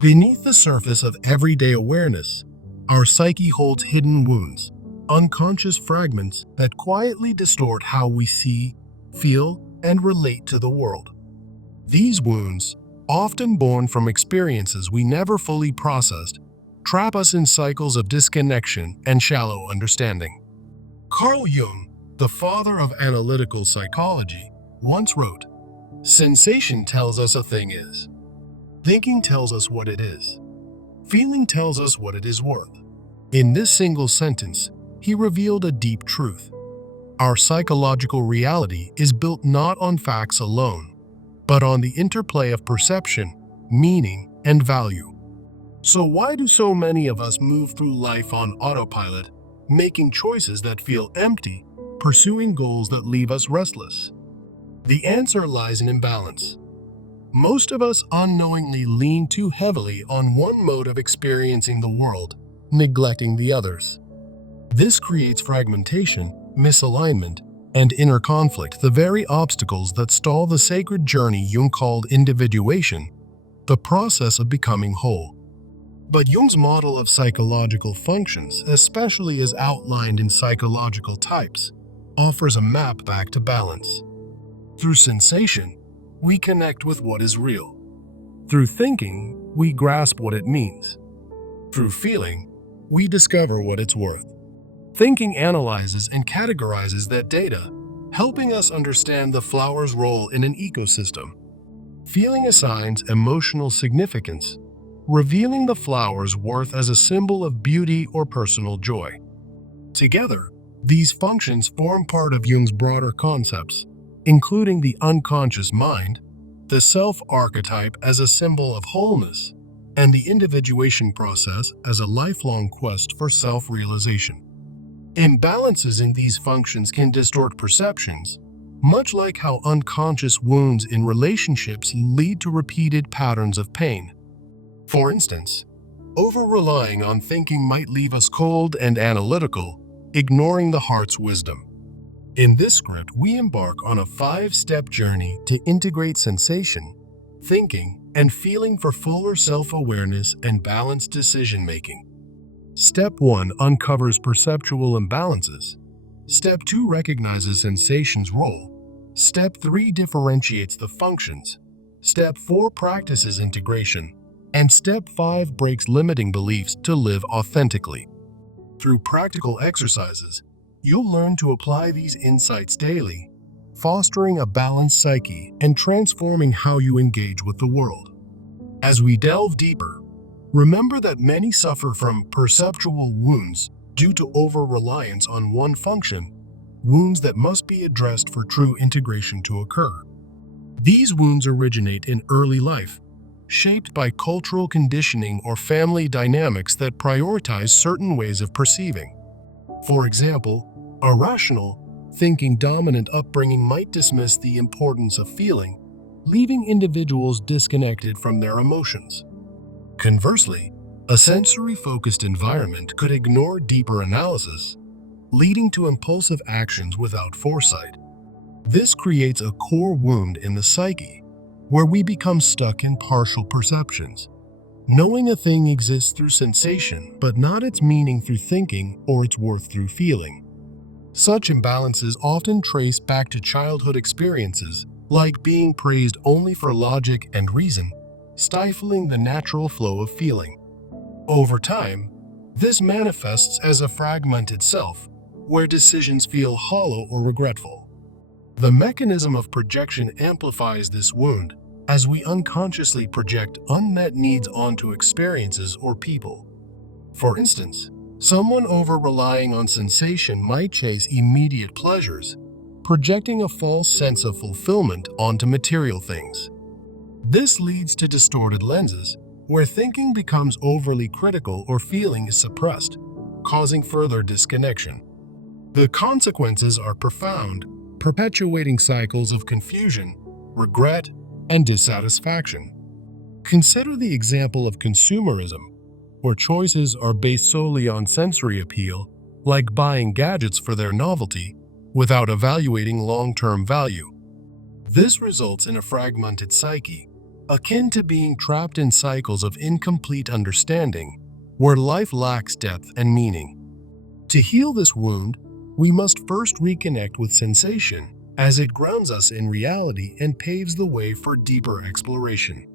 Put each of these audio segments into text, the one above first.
Beneath the surface of everyday awareness, our psyche holds hidden wounds, unconscious fragments that quietly distort how we see, feel, and relate to the world. These wounds, often born from experiences we never fully processed, trap us in cycles of disconnection and shallow understanding. Carl Jung, the father of analytical psychology, once wrote, "Sensation tells us a thing is. Thinking tells us what it is. Feeling tells us what it is worth." In this single sentence, he revealed a deep truth. Our psychological reality is built not on facts alone, but on the interplay of perception, meaning, and value. So why do so many of us move through life on autopilot, making choices that feel empty, pursuing goals that leave us restless? The answer lies in imbalance. Most of us unknowingly lean too heavily on one mode of experiencing the world, neglecting the others. This creates fragmentation, misalignment, and inner conflict, the very obstacles that stall the sacred journey Jung called individuation, the process of becoming whole. But Jung's model of psychological functions, especially as outlined in Psychological Types, offers a map back to balance. Through sensation, we connect with what is real. Through thinking, we grasp what it means. Through feeling, we discover what it's worth. Thinking analyzes and categorizes that data, helping us understand the flower's role in an ecosystem. Feeling assigns emotional significance, revealing the flower's worth as a symbol of beauty or personal joy. Together, these functions form part of Jung's broader concepts, including the unconscious mind, the self-archetype as a symbol of wholeness, and the individuation process as a lifelong quest for self-realization. Imbalances in these functions can distort perceptions, much like how unconscious wounds in relationships lead to repeated patterns of pain. For instance, over-relying on thinking might leave us cold and analytical, ignoring the heart's wisdom. In this script, we embark on a 5-step journey to integrate sensation, thinking, and feeling for fuller self-awareness and balanced decision-making. Step 1 uncovers perceptual imbalances. Step 2 recognizes sensation's role. Step 3 differentiates the functions. Step 4 practices integration. And Step 5 breaks limiting beliefs to live authentically. Through practical exercises, you'll learn to apply these insights daily, fostering a balanced psyche and transforming how you engage with the world. As we delve deeper, remember that many suffer from perceptual wounds due to over-reliance on one function, wounds that must be addressed for true integration to occur. These wounds originate in early life, shaped by cultural conditioning or family dynamics that prioritize certain ways of perceiving. For example, a rational, thinking-dominant upbringing might dismiss the importance of feeling, leaving individuals disconnected from their emotions. Conversely, a sensory-focused environment could ignore deeper analysis, leading to impulsive actions without foresight. This creates a core wound in the psyche, where we become stuck in partial perceptions, knowing a thing exists through sensation, but not its meaning through thinking or its worth through feeling. Such imbalances often trace back to childhood experiences, like being praised only for logic and reason, stifling the natural flow of feeling. Over time, this manifests as a fragmented self, where decisions feel hollow or regretful. The mechanism of projection amplifies this wound, as we unconsciously project unmet needs onto experiences or people. For instance, someone over-relying on sensation might chase immediate pleasures, projecting a false sense of fulfillment onto material things. This leads to distorted lenses, where thinking becomes overly critical or feeling is suppressed, causing further disconnection. The consequences are profound, perpetuating cycles of confusion, regret, and dissatisfaction. Consider the example of consumerism, where choices are based solely on sensory appeal, like buying gadgets for their novelty, without evaluating long-term value. This results in a fragmented psyche, akin to being trapped in cycles of incomplete understanding, where life lacks depth and meaning. To heal this wound, we must first reconnect with sensation, as it grounds us in reality and paves the way for deeper exploration.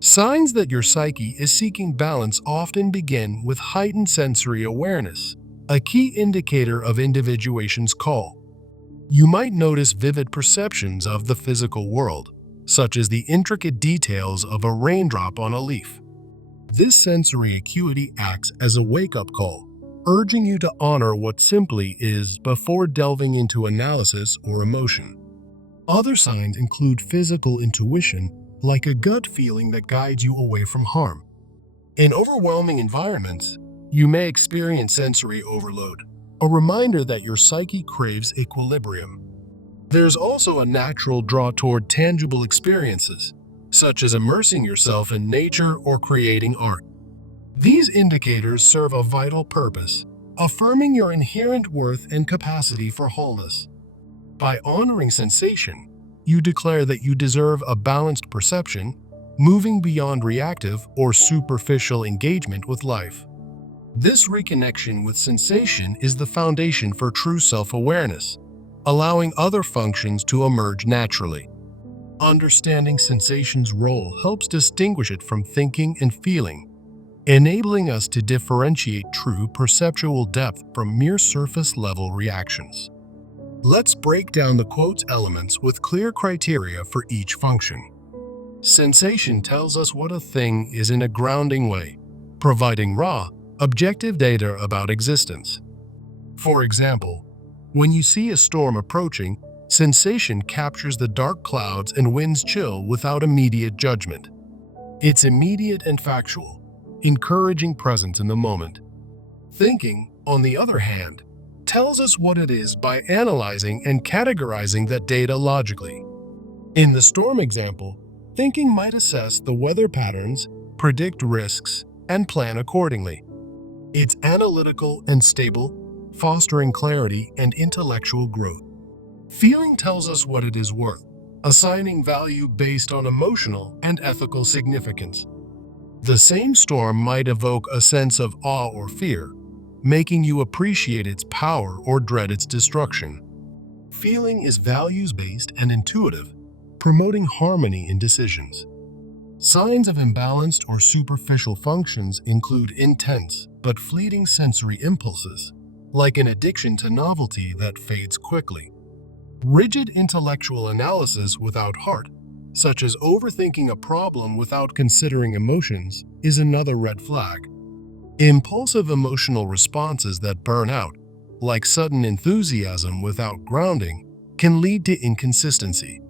Signs that your psyche is seeking balance often begin with heightened sensory awareness, a key indicator of individuation's call. You might notice vivid perceptions of the physical world, such as the intricate details of a raindrop on a leaf. This sensory acuity acts as a wake-up call, urging you to honor what simply is before delving into analysis or emotion. Other signs include physical intuition, like a gut feeling that guides you away from harm. In overwhelming environments, you may experience sensory overload, a reminder that your psyche craves equilibrium. There's also a natural draw toward tangible experiences, such as immersing yourself in nature or creating art. These indicators serve a vital purpose, affirming your inherent worth and capacity for wholeness. By honoring sensation, you declare that you deserve a balanced perception, moving beyond reactive or superficial engagement with life. This reconnection with sensation is the foundation for true self-awareness, allowing other functions to emerge naturally. Understanding sensation's role helps distinguish it from thinking and feeling, enabling us to differentiate true perceptual depth from mere surface-level reactions. Let's break down the quote's elements with clear criteria for each function. Sensation tells us what a thing is in a grounding way, providing raw, objective data about existence. For example, when you see a storm approaching, sensation captures the dark clouds and wind's chill without immediate judgment. It's immediate and factual, encouraging presence in the moment. Thinking, on the other hand, tells us what it is by analyzing and categorizing that data logically. In the storm example, thinking might assess the weather patterns, predict risks, and plan accordingly. It's analytical and stable, fostering clarity and intellectual growth. Feeling tells us what it is worth, assigning value based on emotional and ethical significance. The same storm might evoke a sense of awe or fear, making you appreciate its power or dread its destruction. Feeling is values-based and intuitive, promoting harmony in decisions. Signs of imbalanced or superficial functions include intense but fleeting sensory impulses, like an addiction to novelty that fades quickly. Rigid intellectual analysis without heart, such as overthinking a problem without considering emotions, is another red flag. Impulsive emotional responses that burn out, like sudden enthusiasm without grounding, can lead to inconsistency.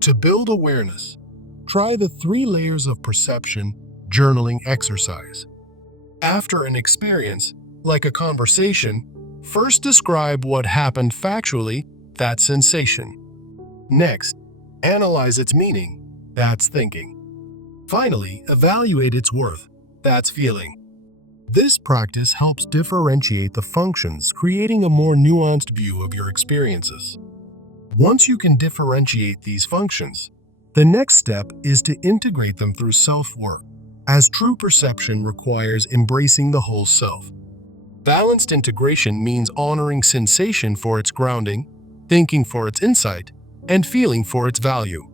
To build awareness, try the 3 layers of perception journaling exercise. After an experience, like a conversation, first describe what happened factually, that's sensation. Next, analyze its meaning, that's thinking. Finally, evaluate its worth, that's feeling. This practice helps differentiate the functions, creating a more nuanced view of your experiences. Once you can differentiate these functions, the next step is to integrate them through self-work, as true perception requires embracing the whole self. Balanced integration means honoring sensation for its grounding, thinking for its insight, and feeling for its value.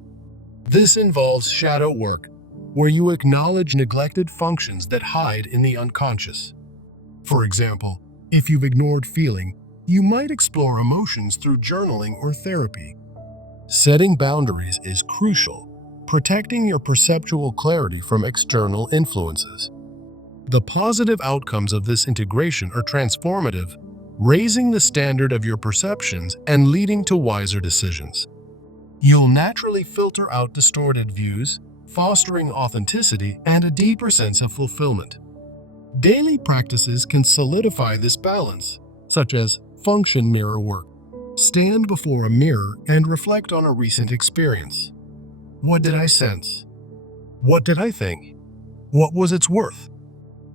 This involves shadow work, where you acknowledge neglected functions that hide in the unconscious. For example, if you've ignored feeling, you might explore emotions through journaling or therapy. Setting boundaries is crucial, protecting your perceptual clarity from external influences. The positive outcomes of this integration are transformative, raising the standard of your perceptions and leading to wiser decisions. You'll naturally filter out distorted views, fostering authenticity and a deeper sense of fulfillment. Daily practices can solidify this balance, such as function mirror work. Stand before a mirror and reflect on a recent experience. What did I sense? What did I think? What was its worth?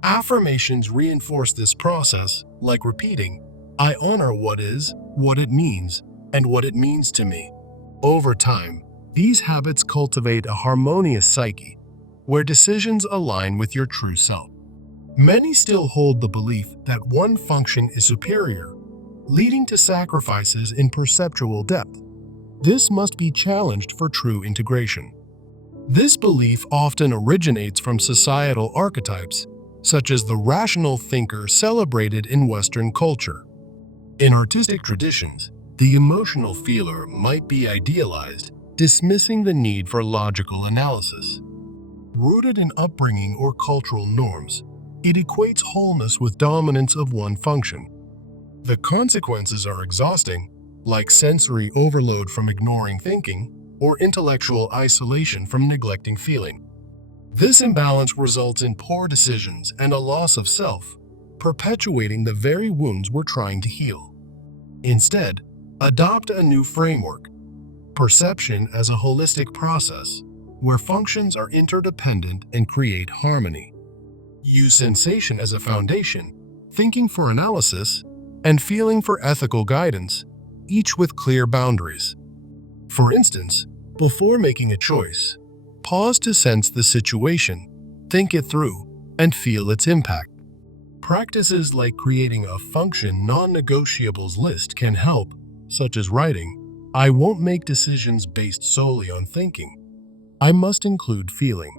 Affirmations reinforce this process, like repeating, I honor what is, what it means, and what it means to me. Over time, These habits cultivate a harmonious psyche, where decisions align with your true self. Many still hold the belief that one function is superior, leading to sacrifices in perceptual depth. This must be challenged for true integration. This belief often originates from societal archetypes, such as the rational thinker celebrated in Western culture. In artistic traditions, the emotional feeler might be idealized, dismissing the need for logical analysis. Rooted in upbringing or cultural norms, it equates wholeness with dominance of one function. The consequences are exhausting, like sensory overload from ignoring thinking, or intellectual isolation from neglecting feeling. This imbalance results in poor decisions and a loss of self, perpetuating the very wounds we're trying to heal. Instead, adopt a new framework: perception as a holistic process, where functions are interdependent and create harmony. Use sensation as a foundation, thinking for analysis, and feeling for ethical guidance, each with clear boundaries. For instance, before making a choice, pause to sense the situation, think it through, and feel its impact. Practices like creating a function non-negotiables list can help, such as writing, "I won't make decisions based solely on thinking. I must include feeling."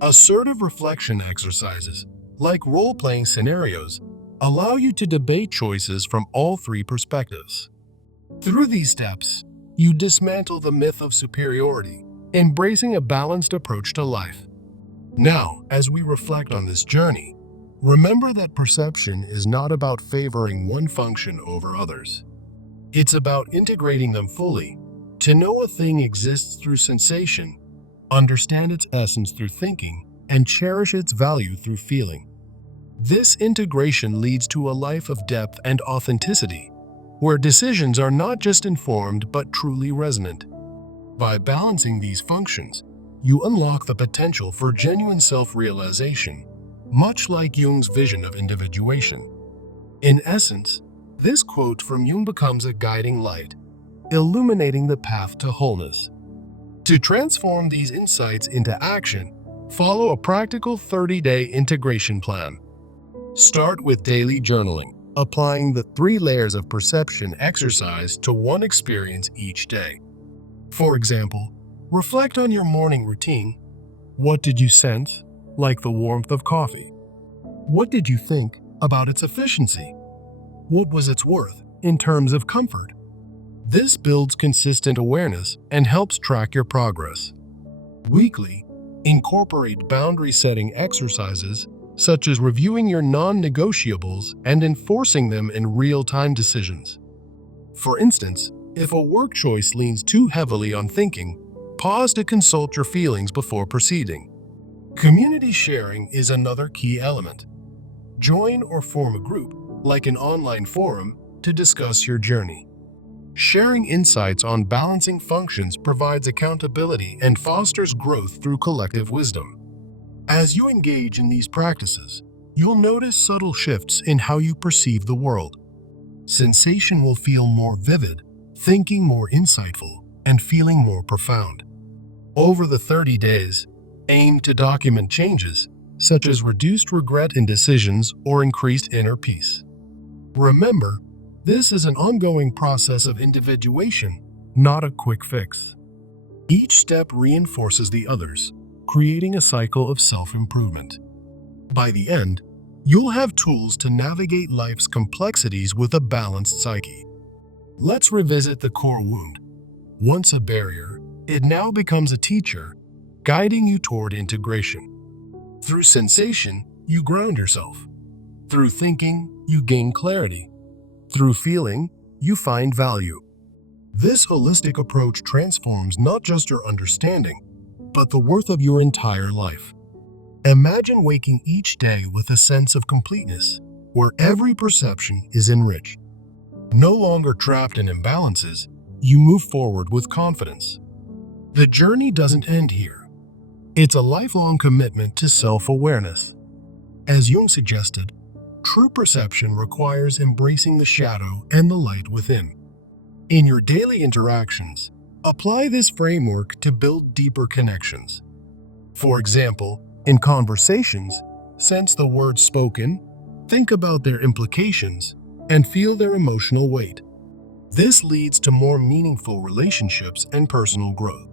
Assertive reflection exercises, like role-playing scenarios, allow you to debate choices from all three perspectives. Through these steps, you dismantle the myth of superiority, embracing a balanced approach to life. Now, as we reflect on this journey, remember that perception is not about favoring one function over others. It's about integrating them fully. To know a thing exists through sensation, understand its essence through thinking, and cherish its value through feeling. This integration leads to a life of depth and authenticity, where decisions are not just informed but truly resonant. By balancing these functions, you unlock the potential for genuine self-realization, much like Jung's vision of individuation. In essence, this quote from Jung becomes a guiding light, illuminating the path to wholeness. To transform these insights into action, follow a practical 30-day integration plan. Start with daily journaling, applying the 3 layers of perception exercise to one experience each day. For example, reflect on your morning routine. What did you sense, like the warmth of coffee? What did you think about its efficiency? What was its worth in terms of comfort? This builds consistent awareness and helps track your progress. Weekly, incorporate boundary-setting exercises such as reviewing your non-negotiables and enforcing them in real-time decisions. For instance, if a work choice leans too heavily on thinking, pause to consult your feelings before proceeding. Community sharing is another key element. Join or form a group, like an online forum, to discuss your journey. Sharing insights on balancing functions provides accountability and fosters growth through collective wisdom. As you engage in these practices, you'll notice subtle shifts in how you perceive the world. Sensation will feel more vivid, thinking more insightful, and feeling more profound. Over the 30 days, aim to document changes, such as reduced regret in decisions or increased inner peace. Remember, this is an ongoing process of individuation, not a quick fix. Each step reinforces the others, creating a cycle of self-improvement. By the end, you'll have tools to navigate life's complexities with a balanced psyche. Let's revisit the core wound. Once a barrier, it now becomes a teacher, guiding you toward integration. Through sensation, you ground yourself. Through thinking, you gain clarity. Through feeling, you find value. This holistic approach transforms not just your understanding, but the worth of your entire life. Imagine waking each day with a sense of completeness, where every perception is enriched. No longer trapped in imbalances, you move forward with confidence. The journey doesn't end here. It's a lifelong commitment to self-awareness. As Jung suggested, true perception requires embracing the shadow and the light within. In your daily interactions, Apply this framework to build deeper connections. For example, in conversations, sense the words spoken, think about their implications, and feel their emotional weight. This leads to more meaningful relationships and personal growth.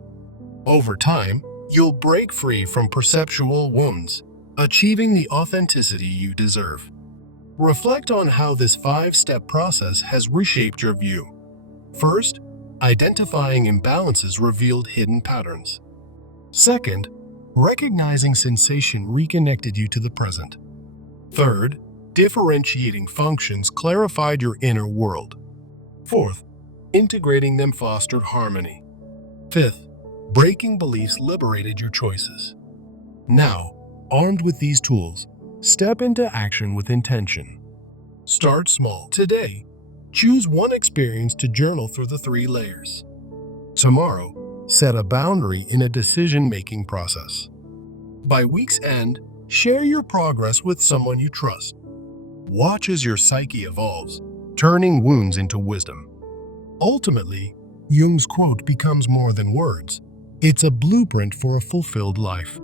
Over time, you'll break free from perceptual wounds, achieving the authenticity you deserve. Reflect on how this five-step process has reshaped your view. First, identifying imbalances revealed hidden patterns. Second, recognizing sensation reconnected you to the present. Third, differentiating functions clarified your inner world. Fourth, integrating them fostered harmony. Fifth, breaking beliefs liberated your choices. Now, armed with these tools, step into action with intention. Start small. Today, choose one experience to journal through the 3 layers. Tomorrow, set a boundary in a decision-making process. By week's end, share your progress with someone you trust. Watch as your psyche evolves, turning wounds into wisdom. Ultimately, Jung's quote becomes more than words. It's a blueprint for a fulfilled life.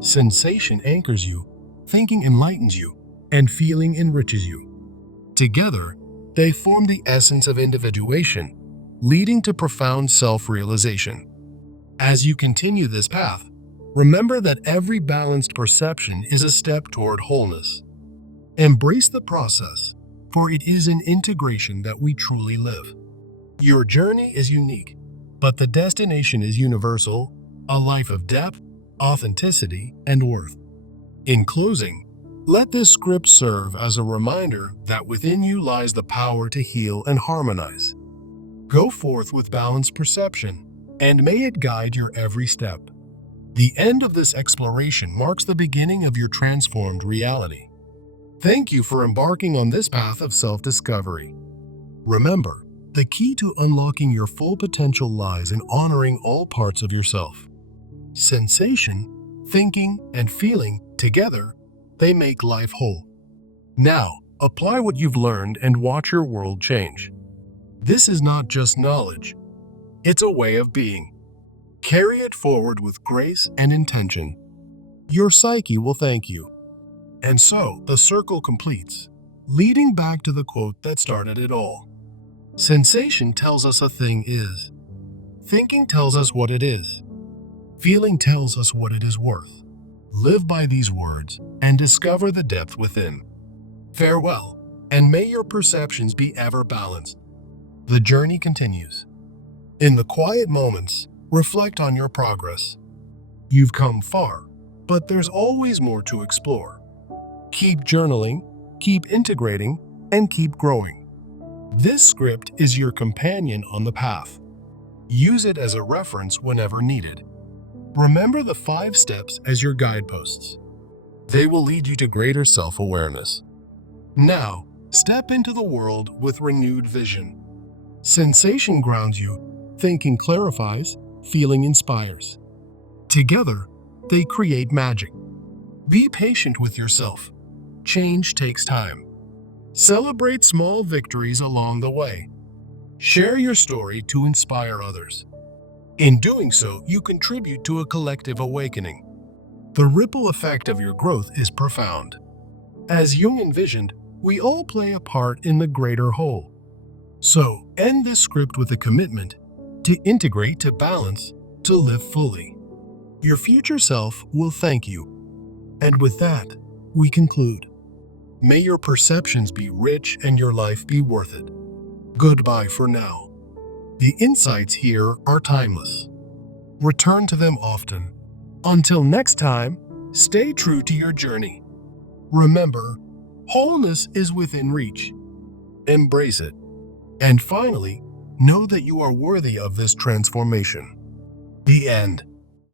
Sensation anchors you, thinking enlightens you, and feeling enriches you. Together, they form the essence of individuation, leading to profound self-realization. As you continue this path, remember that every balanced perception is a step toward wholeness. Embrace the process, for it is in integration that we truly live. Your journey is unique, but the destination is universal, a life of depth, authenticity, and worth. In closing, let this script serve as a reminder that within you lies the power to heal and harmonize. Go forth with balanced perception, and may it guide your every step. The end of this exploration marks the beginning of your transformed reality. Thank you for embarking on this path of self-discovery. Remember, the key to unlocking your full potential lies in honoring all parts of yourself. Sensation, thinking, and feeling together, they make life whole. Now, apply what you've learned and watch your world change. This is not just knowledge, it's a way of being. Carry it forward with grace and intention. Your psyche will thank you. And so, the circle completes, leading back to the quote that started it all. Sensation tells us a thing is. Thinking tells us what it is. Feeling tells us what it is worth. Live by these words and discover the depth within. Farewell, and may your perceptions be ever balanced. The journey continues. In the quiet moments, reflect on your progress. You've come far, but there's always more to explore. Keep journaling, keep integrating, and keep growing. This script is your companion on the path. Use it as a reference whenever needed. Remember the 5 steps as your guideposts. They will lead you to greater self-awareness. Now, step into the world with renewed vision. Sensation grounds you, thinking clarifies, feeling inspires. Together, they create magic. Be patient with yourself. Change takes time. Celebrate small victories along the way. Share your story to inspire others. In doing so, you contribute to a collective awakening. The ripple effect of your growth is profound. As Jung envisioned, we all play a part in the greater whole. So, end this script with a commitment to integrate, to balance, to live fully. Your future self will thank you. And with that, we conclude. May your perceptions be rich and your life be worth it. Goodbye for now. The insights here are timeless. Return to them often. Until next time, stay true to your journey. Remember, wholeness is within reach. Embrace it. And finally, know that you are worthy of this transformation. The end.